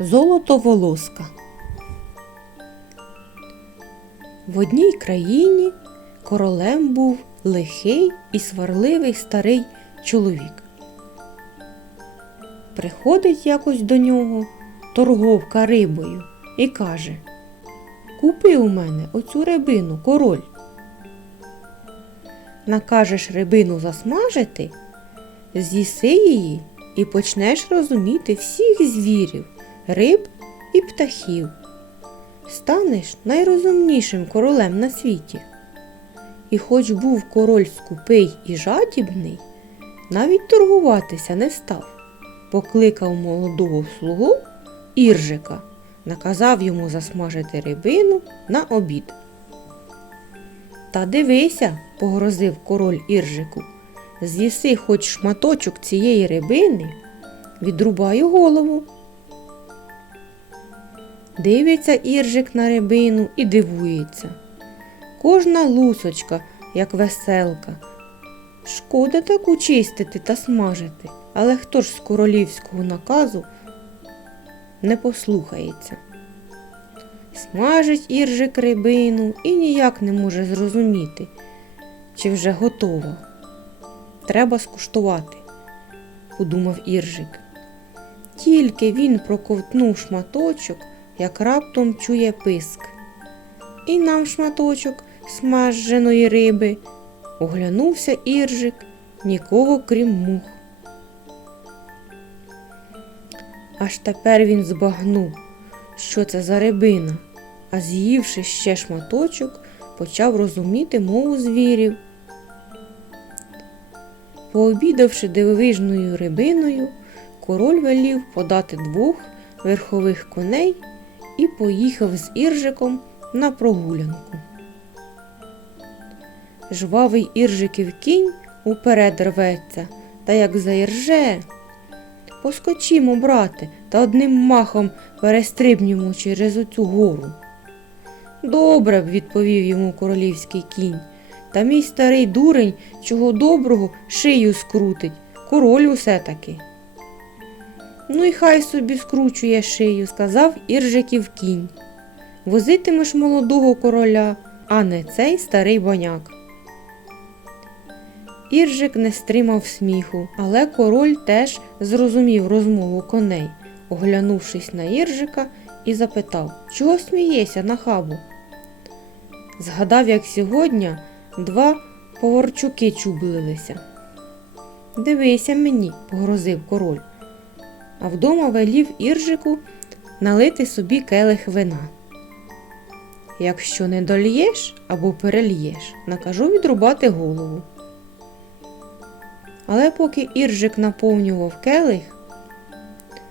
Золотоволоска. В одній країні королем був лихий і сварливий старий чоловік. Приходить якось до нього торговка рибою і каже Купи у мене оцю рибину, король. Накажеш рибину засмажити, з'їси її і почнеш розуміти всіх звірів, риб і птахів. Станеш найрозумнішим королем на світі. І хоч був король скупий і жадібний, навіть торгуватися не став. Покликав молодого слугу Іржика, наказав йому засмажити рибину на обід. Та дивися, погрозив король Іржику, з'їси хоч шматочок цієї рибини, відрубаю голову. Дивиться Іржик на рибину і дивується. Кожна лусочка, як веселка. Шкода таку чистити та смажити, але хто ж з королівського наказу не послухається. Смажить Іржик рибину і ніяк не може зрозуміти, чи вже готова. Треба скуштувати, подумав Іржик. Тільки він проковтнув шматочок, як раптом чує писк. І нам шматочок смаженої риби. Оглянувся Іржик, нікого крім мух. Аж тепер він збагнув, що це за рибина, а з'ївши ще шматочок, почав розуміти мову звірів. Пообідавши дивовижною рибиною, король велів подати двох верхових коней і поїхав з Іржиком на прогулянку. Жвавий Іржиків кінь уперед рветься, та як заірже. Поскочімо, брате, та одним махом перестрибнімо через оцю гору. Добре б, відповів йому королівський кінь, та мій старий дурень, чого доброго, шию скрутить, король усе таки. Ну і хай собі скручує шию, сказав Іржиків кінь. Возитимеш молодого короля, а не цей старий баняк. Іржик не стримав сміху, але король теж зрозумів розмову коней, оглянувшись на Іржика і запитав, чого смієшся нахабу? Згадав, як сьогодні два поворчуки чублилися. Дивися мені, погрозив король, а вдома велів Іржику налити собі келих вина. Якщо не долієш або перельєш, накажу відрубати голову. Але поки Іржик наповнював келих,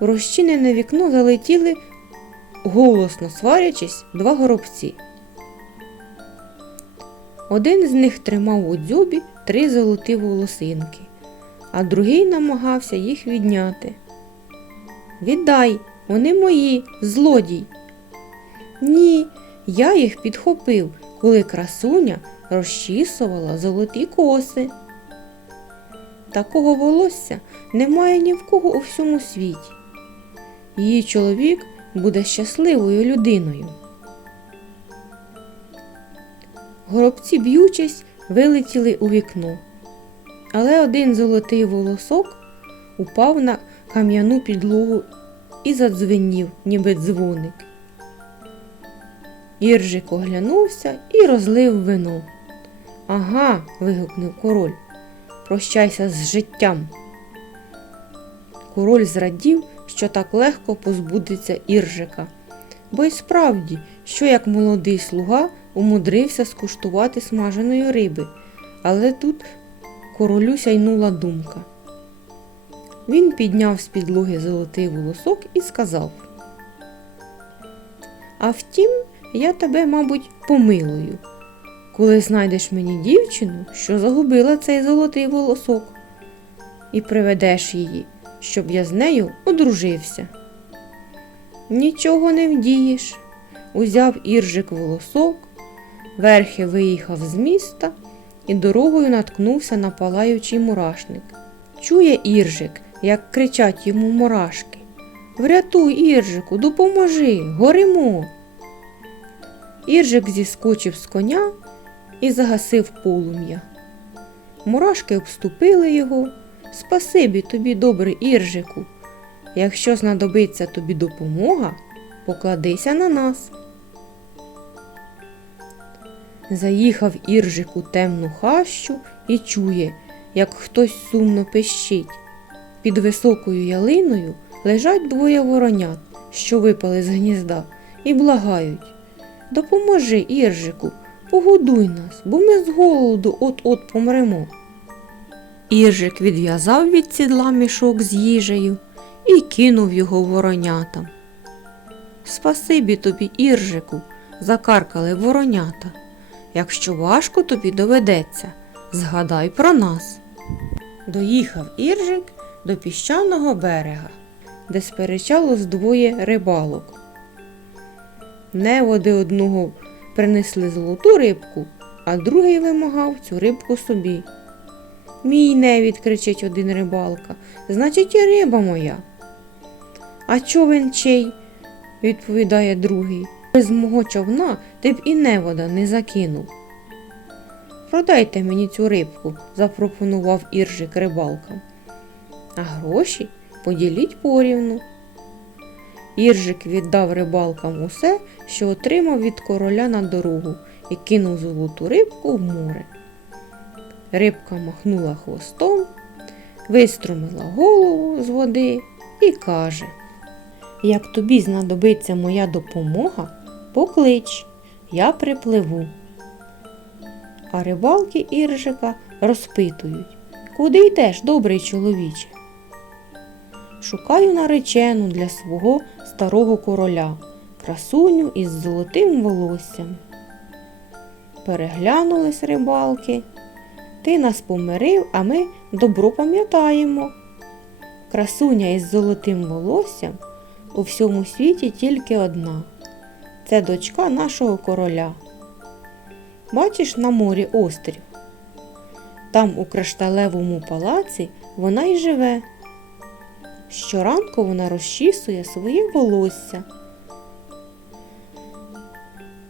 у розчинене вікно залетіли, голосно сварячись, два горобці. Один з них тримав у дзьобі три золоті волосинки, а другий намагався їх відняти. Віддай, вони мої, злодій. Ні, я їх підхопив, коли красуня розчісувала золоті коси. Такого волосся немає ні в кого у всьому світі. Її чоловік буде щасливою людиною. Горобці, б'ючись, вилетіли у вікно, але один золотий волосок упав на кам'яну підлогу і задзвенів, ніби дзвоник. Іржик оглянувся і розлив вино. Ага. вигукнув король. Прощайся з життям. Король зрадів, що так легко позбудеться Іржика, бо й справді, що як молодий слуга умудрився скуштувати смаженої риби, але тут королю сяйнула думка. Він підняв з підлоги золотий волосок і сказав А втім, я тебе, мабуть, помилую, коли знайдеш мені дівчину, що загубила цей золотий волосок, і приведеш її, щоб я з нею одружився. Нічого не вдієш. Узяв Іржик волосок, верхи виїхав з міста і дорогою наткнувся на палаючий мурашник. Чує Іржик, як кричать йому мурашки. Врятуй, Іржику, допоможи, горимо. Іржик зіскочив з коня і загасив полум'я. Мурашки обступили його. Спасибі тобі, добрий Іржику. Якщо знадобиться тобі допомога, покладися на нас. Заїхав Іржик у темну хащу і чує, як хтось сумно пищить. Під високою ялиною лежать двоє воронят, що випали з гнізда, і благають. Допоможи, Іржику, погодуй нас, бо ми з голоду от-от помремо. Іржик відв'язав від сідла мішок з їжею і кинув його воронятам. Спасибі тобі, Іржику, закаркали воронята. Якщо важко тобі доведеться, згадай про нас. Доїхав Іржик до піщаного берега, де сперечалось двоє рибалок. Неводи одного принесли золоту рибку, а другий вимагав цю рибку собі. Мій невід, кричить один рибалка, значить і риба моя. А човен чий? відповідає другий. Без мого човна ти б і невода не закинув. Продайте мені цю рибку, запропонував Іржик рибалкам. А гроші поділіть порівну. Іржик віддав рибалкам усе, що отримав від короля на дорогу, і кинув золоту рибку в море. Рибка махнула хвостом, виструмила голову з води і каже: Як тобі знадобиться моя допомога, поклич, я припливу. А рибалки Іржика розпитують, куди йдеш, добрий чоловіче? Шукаю наречену для свого старого короля, красуню із золотим волоссям. Переглянулись рибалки. Ти нас помирив, а ми добро пам'ятаємо. Красуня із золотим волоссям у всьому світі тільки одна. Це дочка нашого короля. Бачиш на морі острів? Там у кришталевому палаці вона й живе. Щоранку вона розчісує своє волосся.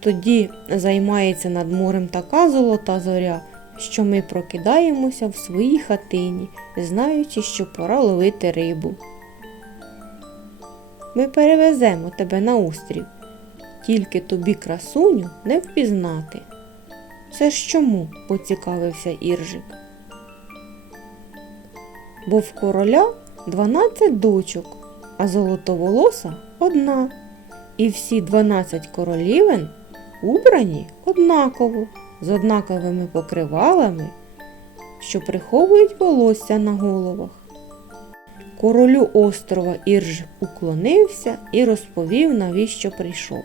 Тоді займається над морем така золота зоря, що ми прокидаємося в своїй хатині, знаючи, що пора ловити рибу. Ми перевеземо тебе на острів, тільки тобі красуню не впізнати. Це ж чому? поцікавився Іржик. Бо в короля 12 дочок, а золотоволоса одна. І всі 12 королівен убрані однаково, з однаковими покривалами, що приховують волосся на головах. Королю острова Ірж уклонився і розповів, навіщо прийшов.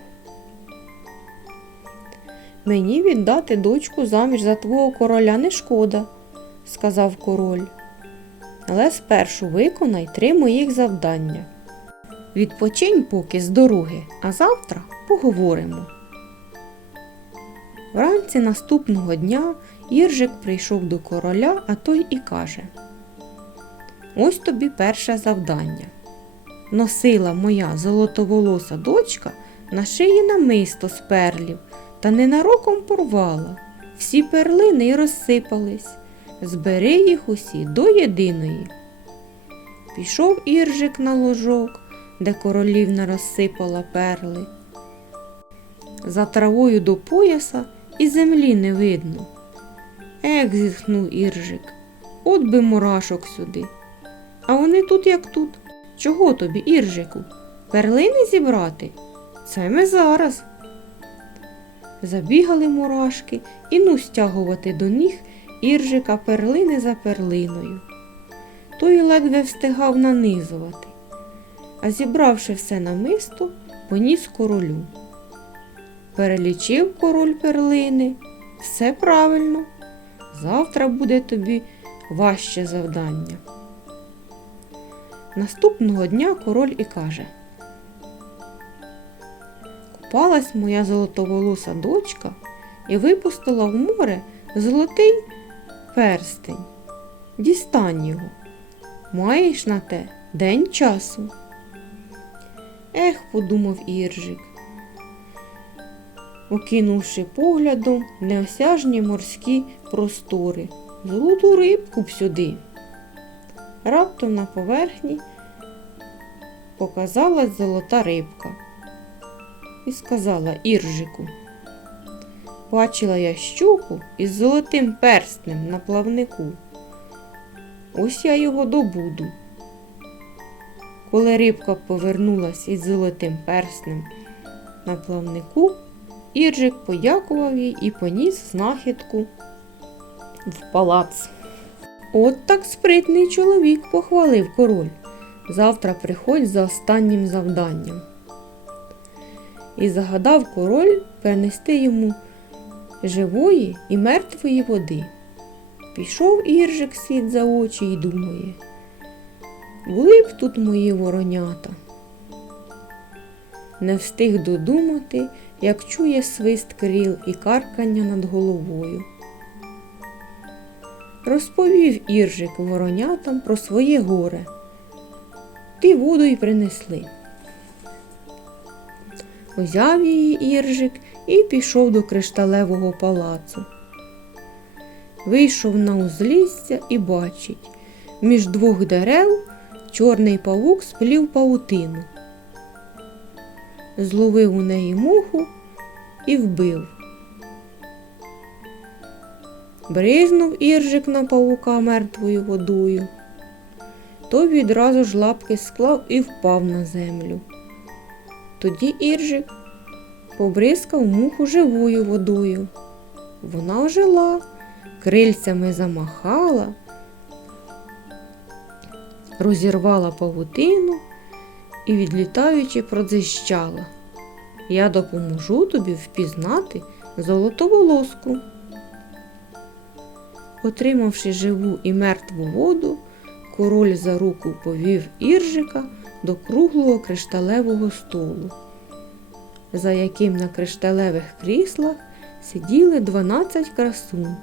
Мені віддати дочку заміж за твого короля не шкода, сказав король. Але спершу виконай три моїх завдання. Відпочинь поки з дороги, а завтра поговоримо. Вранці наступного дня Іржик прийшов до короля, а той і каже: Ось тобі перше завдання. Носила моя золотоволоса дочка на шиї намисто з перлів та ненароком порвала. Всі перлини й розсипались. Збери їх усі до єдиної. Пішов Іржик на ложок, де королівна розсипала перли. За травою до пояса і землі не видно. Ех, зітхнув Іржик, от би мурашок сюди. А вони тут як тут. Чого тобі, Іржику? Перлини зібрати? Це ми зараз. Забігали мурашки і ну стягувати до ніг Іржика перлини за перлиною. Той ледве встигав нанизувати, а зібравши все намисто, поніс королю. Перелічив король перлини. Все правильно. Завтра буде тобі важче завдання. Наступного дня король і каже Купалась моя золотоволоса дочка і випустила в море золотий перстень. Дістань його. Маєш на те день часу. Ех, подумав Іржик, окинувши поглядом неосяжні морські простори. Золоту рибку б сюди. Раптом на поверхні показалась золота рибка і сказала Іржику. Бачила я щуку із золотим перстнем на плавнику. Ось я його добуду. Коли рибка повернулась із золотим перстнем на плавнику, Іржик подякував їй і поніс знахідку в палац. От так спритний чоловік похвалив король. Завтра приходь за останнім завданням. І загадав король перенести йому живої і мертвої води. Пішов Іржик світ за очі і думає. Були б тут мої воронята. Не встиг додумати, як чує свист крил і каркання над головою. Розповів Іржик воронятам про своє горе. Ти воду й принесли. Узяв її Іржик і пішов до кришталевого палацу. Вийшов на узлісся і бачить, між двох дерев чорний павук сплів павутину. Зловив у неї муху і вбив. Бризнув Іржик на павука мертвою водою. Той відразу ж лапки склав і впав на землю. Тоді Іржик побризкав муху живою водою. Вона ожила, крильцями замахала, розірвала павутину і, відлітаючи, продзищала. Я допоможу тобі впізнати золотоволоску. Отримавши живу і мертву воду, король за руку повів Іржика до круглого кришталевого столу, за яким на кришталевих кріслах сиділи дванадцять красунь,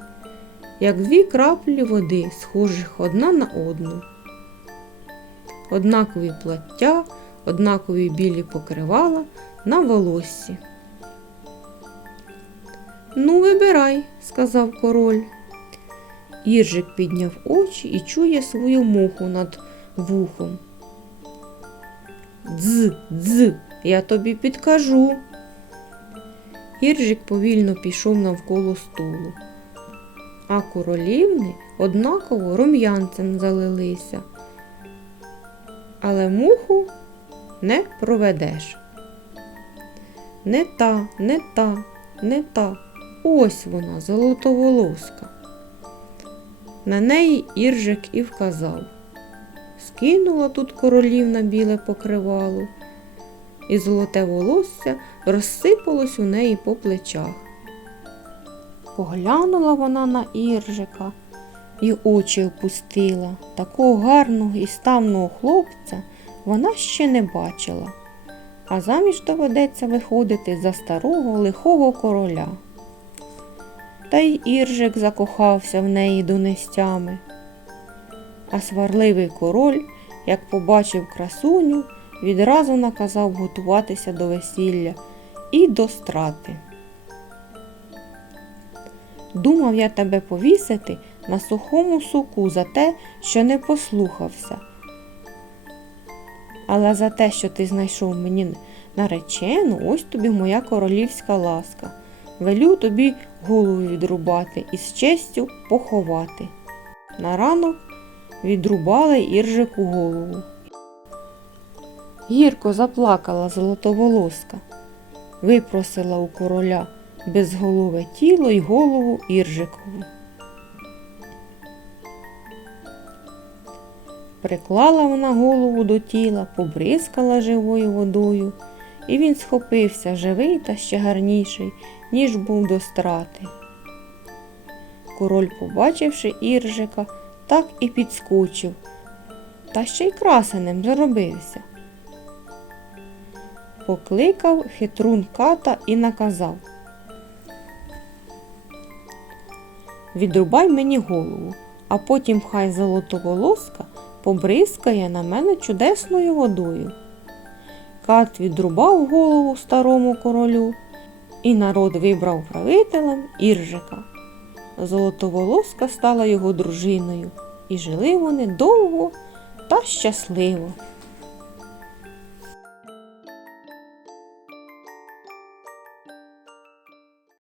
як дві краплі води, схожих одна на одну. Однакові плаття, однакові білі покривала на волоссі. Ну, вибирай, сказав король. Іржик підняв очі і чує свою муху над вухом. Дз, дз, я тобі підкажу. Іржик повільно пішов навколо столу, а королівни однаково рум'янцем залилися. Але муху не проведеш. Не та, не та, не та. Ось вона, золотоволоска. На неї Іржик і вказав. Скинула тут королівна біле покривало, і золоте волосся розсипалось у неї по плечах. Поглянула вона на Іржика і очі опустила. Такого гарного і ставного хлопця вона ще не бачила, а заміж доведеться виходити за старого лихого короля. Та й Іржик закохався в неї донестями. А сварливий король, як побачив красуню, відразу наказав готуватися до весілля і до страти. Думав я тебе повісити на сухому суку за те, що не послухався. Але за те, що ти знайшов мені наречену, ось тобі моя королівська ласка. Велю тобі голову відрубати і з честю поховати. На ранок відрубали Іржику голову. Гірко заплакала золотоволоска, випросила у короля безголове тіло й голову Іржикову. Приклала вона голову до тіла, побризкала живою водою, і він схопився живий та ще гарніший, ніж був до страти. Король, побачивши Іржика, так і підскочив, та ще й красенем заробився. Покликав хитрун ката і наказав Відрубай мені голову, а потім хай золотоволоска побризкає на мене чудесною водою. скат відрубав голову старому королю, і народ вибрав правителем Іржика. Золотоволоска стала його дружиною, і жили вони довго та щасливо.